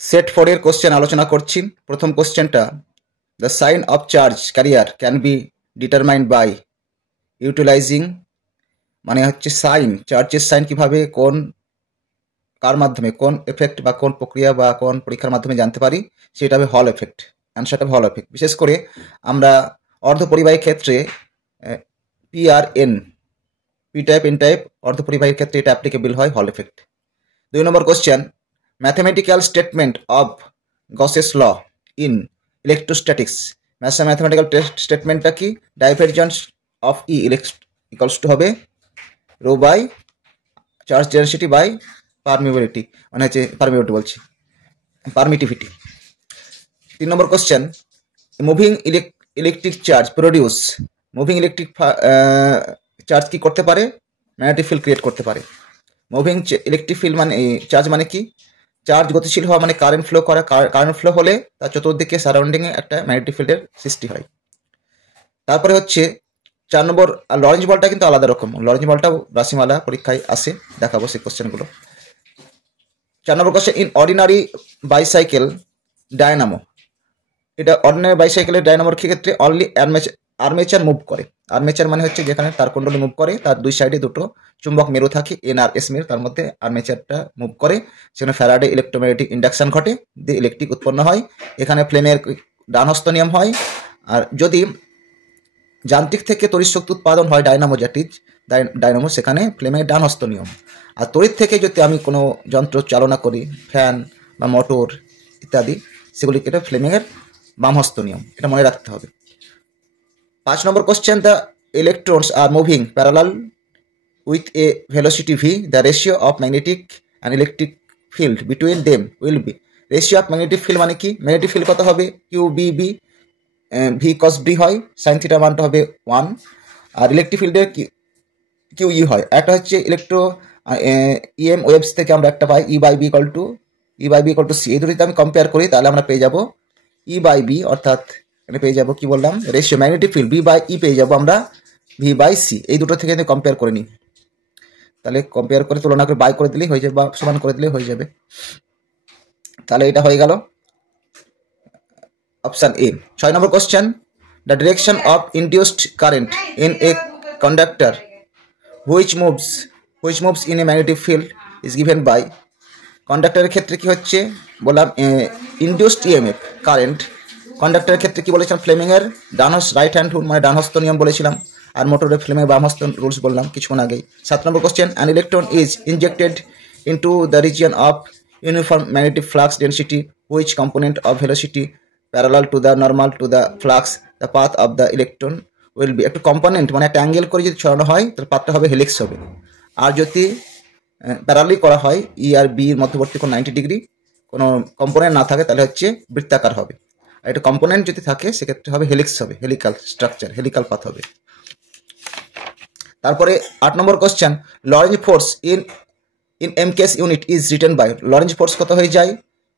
Set 4 এর question আলোচনা করছি। প্রথম কোশ্চেনটা, the sign of charge carrier can be determined by utilizing, মানে হচ্ছে সাইন, চার্জের সাইন কিভাবে কার মাধ্যমে, কোন এফেক্ট বা কোন প্রক্রিয়া বা কোন পরীক্ষার মাধ্যমে জানতে পারি, সেটা হবে হল এফেক্ট। অ্যান্সারটা হবে হল এফেক্ট। বিশেষ করে আমরা অর্ধপরিবাহীর ক্ষেত্রে পি আর N, P type N type অর্ধপরিবাহীর ক্ষেত্রে এটা অ্যাপ্লিকেবল হয়, হল এফেক্ট। 2 নম্বর question, mathematical statement of Gauss's law in electrostatics. Mathematical স্টেটমেন্টটা কি? Divergence of E equals to হবে rho by charge density by permeability, মানে হচ্ছে পারমিটিভিটি। 3 নম্বর question, moving electric charge produce, moving electric charge কি করতে পারে? ম্যাগনেটিক ফিল্ড ক্রিয়েট করতে পারে। মুভিং ইলেকট্রিক ফিল্ড মানে চার্জ মানে কি? চার্জ গতিশীল হওয়া মানে কারেন্ট ফ্লো করা, কারেন্ট ফ্লো হলে তার চতুর্দিকে সারাউন্ডিংয়ে একটা ম্যাগনেটিক ফিল্ডের সৃষ্টি হয়। তারপরে হচ্ছে 4 নম্বর, লরেঞ্জ বলটা কিন্তু আলাদা রকম, লরেঞ্জ বলটাও রাশিমালা পরীক্ষায় আসে, দেখাবো সেই কোশ্চেনগুলো। 4 নম্বর question, in ordinary bicycle dynamo, এটা অর্ডিনারি বাইসাইকেলের ডায়নামোর ক্ষেত্রে অনলি আর্মেচার মুভ করে। আর্মেচার মানে হচ্ছে যেখানে তার কুণ্ডলী মুভ করে, তার দুই সাইডে দুটো চুম্বক মেরু থাকে, এন আর এস মেরু, তার মধ্যে আর্মেচারটা মুভ করে, সেখানে ফ্যারাডে ইলেকট্রোম্যাগনেটিক ইন্ডাকশন ঘটে, দিয়ে ইলেকট্রিক উৎপন্ন হয়। এখানে ফ্লেমের ডানহস্ত নিয়ম হয়। আর যদি যান্ত্রিক থেকে তড়িৎ শক্তি উৎপাদন হয় ডায়নামো, সেখানে ফ্লেমের ডানহস্ত নিয়ম। আর তড়িৎ থেকে যদি আমি কোনো যন্ত্র চালনা করি, ফ্যান বা মোটর ইত্যাদি, সেগুলিকে এটা ফ্লেমিংয়ের বামহস্ত নিয়ম, এটা মনে রাখতে হবে। 5 নম্বর question, the electrons are moving parallel with a velocity V, the ratio of magnetic and electric field between them will be. Ratio of magnetic field মানে কি? ম্যাগনেটিক ফিল্ড কত হবে? Q B B, V cos D হয়, sine theta মানটা হবে 1। আর electric ফিল্ডের Q E হয়। একটা হচ্ছে ইলেকট্রো ইএম ওয়েভস থেকে আমরা একটা পাই E by B equal to C. এই দুটিতে আমি কম্পেয়ার করি, তাহলে আমরা পেয়ে যাবো ই বাই বি, অর্থাৎ এটা পেয়ে যাবো কি বললাম, ratio magnetic field B by E পেয়ে যাবো আমরা ভি বাই সি। এই দুটো থেকে যদি কম্পেয়ার করে নিই, তাহলে কম্পেয়ার করে তুলনা করে বাই করে দিলেই হয়ে যাবে, বা সমান করে দিলেই হয়ে যাবে। তাহলে এটা হয়ে গেল অপশান এ। 6 নম্বর question, the direction of induced current in a conductor which moves in a magnetic field is given by. কন্ডাক্টরের ক্ষেত্রে কি হচ্ছে বললাম, ইনডিউসড ইএমএফ কারেন্ট। কন্ডাক্টরের ক্ষেত্রে কি বলেছিলাম? ফ্লেমিংয়ের রাইট হ্যান্ড রুল, মানে ডানহস্ত নিয়ম বলেছিলাম। আর মোটরের ফ্লেমিংয়ের বামহস্ত রুলস বললাম কিছুক্ষণ আগেই। 7 নম্বর question, an electron is injected into the region of uniform magnetic flux density which component of velocity parallel to the normal to the flux the path of the electron will be. একটা component মানে একটা angle করে যদি ছড়ানো হয়, তাহলে পাথটা হবে helix হবে। আর যদি প্যারালি করা হয়, ই আর বি এর মধ্যবর্তী কোনো 90 ডিগ্রি কোনো কম্পোনেন্ট না থাকে, তাহলে হচ্ছে বৃত্তাকার হবে। আর একটা কম্পোনেন্ট যদি থাকে, সেক্ষেত্রে হবে হেলিক্স হবে, হেলিক্যাল স্ট্রাকচার, হেলিক্যাল পাথ হবে। তারপরে 8 নম্বর question, Lorentz force in MKS unit is written by. Lorentz force কত হয়ে যায়?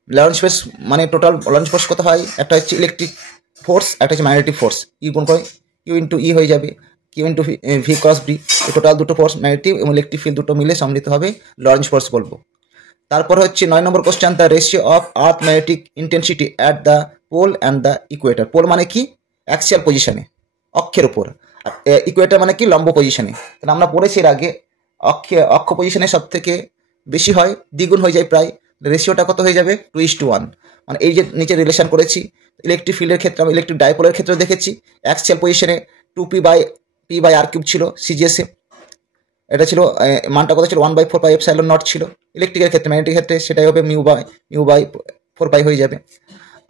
লরেঞ্জ ফোর্স মানে টোটাল লরেঞ্জ ফোর্স কত হয়? একটা হচ্ছে ইলেকট্রিক ফোর্স, একটা হচ্ছে ম্যাগনেটিক ফোর্স। গুণ করে কিউ ইন্টু ই হয়ে যাবে, Q into V cross B. Total দুটো ফোর্স, ম্যাগনেটিক এবং ইলেকট্রিক ফিল্ড দুটো মিলে সম্মিলিত হবে লরেঞ্জ ফোর্স বলবো। তারপর হচ্ছে 9 নম্বর question, the ratio of earth magnetic intensity at the pole and the equator. Pole মানে কি? অ্যাক্সিয়াল পজিশনে, অক্ষের উপর। আর ইকুয়েটার মানে কি? লম্ব পজিশনে। তাহলে আমরা পড়েছি এর আগে, অক্ষ পজিশনে সব থেকে বেশি হয়, দ্বিগুণ হয়ে যায় প্রায়। রেশিওটা কত হয়ে যাবে? 2:1। মানে এই যে নিচে রিলেশন করেছি, ইলেকট্রিক ফিল্ডের ক্ষেত্রে আমরা ইলেকট্রিক ডাইপোলের ক্ষেত্রে দেখেছি, অ্যাক্সিয়াল পজিশনে 2p/r³ ছিল সিজিএসে। এটা ছিল মানটা কত ছিল? 1/4πε0 ছিল। ইলেকট্রিকের ক্ষেত্রে, ম্যাগনেটিক ক্ষেত্রে সেটাই হবে μ/4π হয়ে যাবে।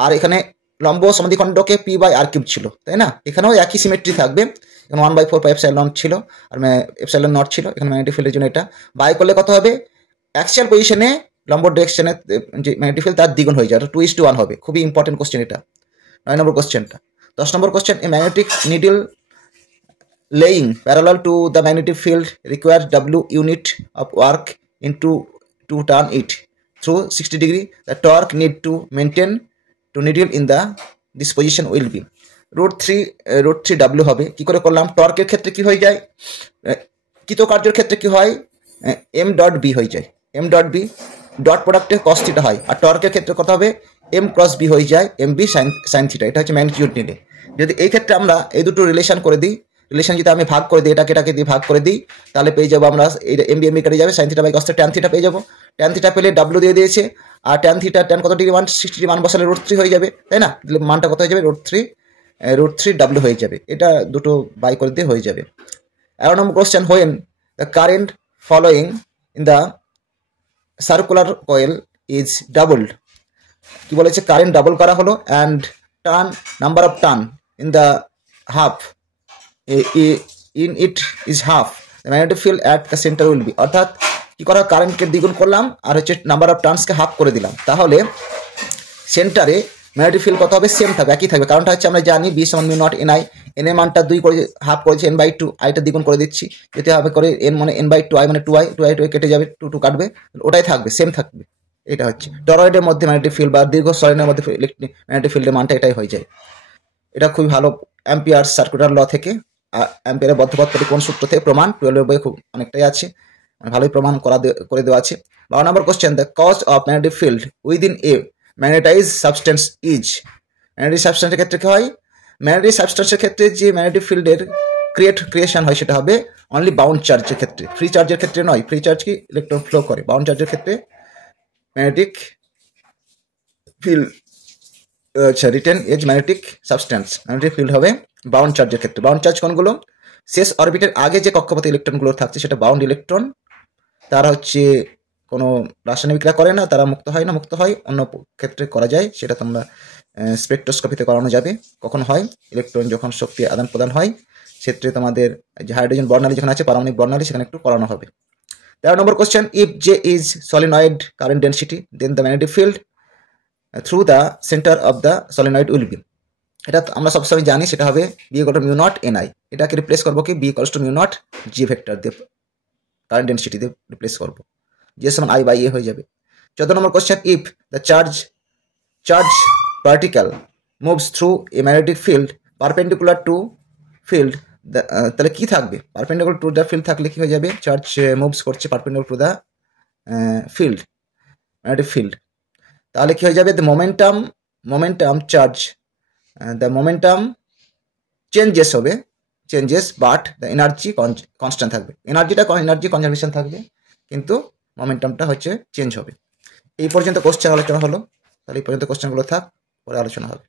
আর এখানে লম্ব সমদ্বিখণ্ডকে p/r³ ছিল, তাই না? এখানেও একই সিমেট্রি থাকবে, এখানে 1/4πε0 ছিল আর ε0 ছিল। এখানে ম্যাগনেটিক ফিল্ডের জন্য এটা বাই করলে কত হবে? অ্যাক্সিয়াল পজিশনে লম্ব ডিরেকশনে যে ম্যাগনেটিক ফিল্ড তার দ্বিগুণ হয়ে যায়, 2:1 হবে। খুবই ইম্পর্টেন্ট কোশ্চেন এটা, 9 নম্বর কোশ্চেনটা। 10 নম্বর question, a magnetic needle laying parallel to the magnetic field requires W unit of work into to turn it through 60 degree. The torque need to maintain to needle in the this position will be √3 W হবে। কি করে করলাম? টর্কের ক্ষেত্রে কি হয়ে যায়? কৃতকার্যের ক্ষেত্রে কি হয়? m.b হয়ে যায়, m.b ডট প্রোডাক্টে কস থিটা হয়, আর টর্কের ক্ষেত্রে কত হবে, এম ক্রস বি হয়ে যায় এম বি সাইন থিটা। এটা হচ্ছে ম্যাগনিটিউড নিলে। যদি এই ক্ষেত্রে আমরা এই দুটো রিলেশন করে দিই, রিলেশন যদি আমি ভাগ করে দিই, এটাকে দিয়ে ভাগ করে দিই, তাহলে পেয়ে যাবো আমরা এম বি কেটে যাবে, sine theta by cos tan theta পেয়ে যাবো। ট্যান থিটা পেলে ডাব্লিউ দিয়ে দিয়েছে, আর ট্যান থিটা ট্যান কত ডিগ্রি মান, 60 ডিগ্রি মান বসালে √3 হয়ে যাবে, তাই না? তাহলে মানটা কত হয়ে যাবে, √3 ডাব্লিউ হয়ে যাবে। এটা দুটো বাই করে দিয়ে হয়ে যাবে। 11 নম্বর question, when the current following in the circular coil is doubled. কি বলেছে, কারেন্ট ডাবল করা হলো, and turn number of turn in the half in it is half, the magnetic field at the centre will be. অর্থাৎ কি করা, কারেন্টকে দ্বিগুণ করলাম আর হচ্ছে নাম্বার অফ টার্নসকে হাফ করে দিলাম, তাহলে সেন্টারে ম্যাগনেটিক ফিল্ড কত হবে, সেম থাকবে, একই থাকবে। কারণটা হচ্ছে আমরা জানি বি সমান mu naught N I, N এর মানটা 2 করে হাফ করেছে n/2, আইটা দ্বিগুণ করে দিচ্ছি, যেতে হবে করে এন মানে n/2, আই মানে 2i, 2 কেটে যাবে, 2 কাটবে, ওটাই থাকবে, সেম থাকবে। এটা হচ্ছে টরয়েডের মধ্যে ম্যাগনেটিক ফিল্ড বা দীর্ঘ সলিডের মধ্যে ম্যাগনেটিক ফিল্ডের মানটা এটাই হয়ে যায়। এটা খুবই ভালো অ্যাম্পিয়ার সার্কুলার ল থেকে, অ্যাম্পিয়ারের বদ্ধপত্রের কোন সূত্র থেকে প্রমাণ 12 বইয়ে খুব অনেকটাই আছে, মানে ভালোই প্রমাণ করে দেওয়া আছে। 12 নম্বর question, the cause of magnetic field within a magnetise substance is. Magnetic সাবস্টেন্সের ক্ষেত্রে কি হয়, ম্যাগনেটিক সাবস্টেন্সের ক্ষেত্রে যে ম্যাগনেটিক ফিল্ডের ক্রিয়েশন হয় সেটা হবে অনলি বাউন্ড চার্জের ক্ষেত্রে, ফ্রি চার্জের ক্ষেত্রে নয়। ফ্রি চার্জ কি ইলেকট্রন ফ্লো করে, বাউন্ড চার্জের ক্ষেত্রে magnetic field written as magnetic substance, magnetic field হবে বাউন্ড চার্জের ক্ষেত্রে। বাউন্ড চার্জ কোনগুলো, শেষ অরবিটের আগে যে কক্ষপথে ইলেকট্রনগুলো থাকছে সেটা বাউন্ড ইলেকট্রন, তারা হচ্ছে কোনো রাসায়নিক বিক্রিয়া করে না, তারা মুক্ত হয় না, মুক্ত হয় অন্য ক্ষেত্রে করা যায়, সেটা তোমরা স্পেকট্রোস্কোপিতে করানো যাবে কখন হয়, ইলেকট্রন যখন শক্তি আদান প্রদান হয়, ক্ষেত্রে তোমাদের যে হাইড্রোজেন বর্ণালী যেখানে আছে, পারমাণবিক বর্ণালী, সেখানে একটু করানো হবে। 13 নম্বর question, if J is solenoid current density then the magnetic field through the centre of the solenoid will be. এটা আমরা সবসময় জানি, সেটা হবে B equal to mu naught N I. এটাকে রিপ্লেস করবো কি, B equals to mu naught J vector দিয়ে, কারেন্ট ডেন্সিটি দিয়ে রিপ্লেস করবো, যে সমান আই বাই এ হয়ে যাবে। 14 নম্বর question, if the charge particle moves through a magnetic field perpendicular to field, তাহলে কি থাকবে, পারপেন্ডিকুলার টু দ্য ফিল্ড থাকলে কি হয়ে যাবে, চার্জ মুভস করছে perpendicular to the field, magnetic field, তাহলে কি হয়ে যাবে, the momentum charge, the momentum changes হবে, বাট দ্য এনার্জি কনস্ট্যান্ট থাকবে। এনার্জি কনজারভেশন থাকবে, কিন্তু মোমেন্টামটা হচ্ছে চেঞ্জ হবে। এই পর্যন্ত কোশ্চেন আলোচনা হলো, তাহলে এই পর্যন্ত কোশ্চেনগুলো থাক, পরে আলোচনা হবে।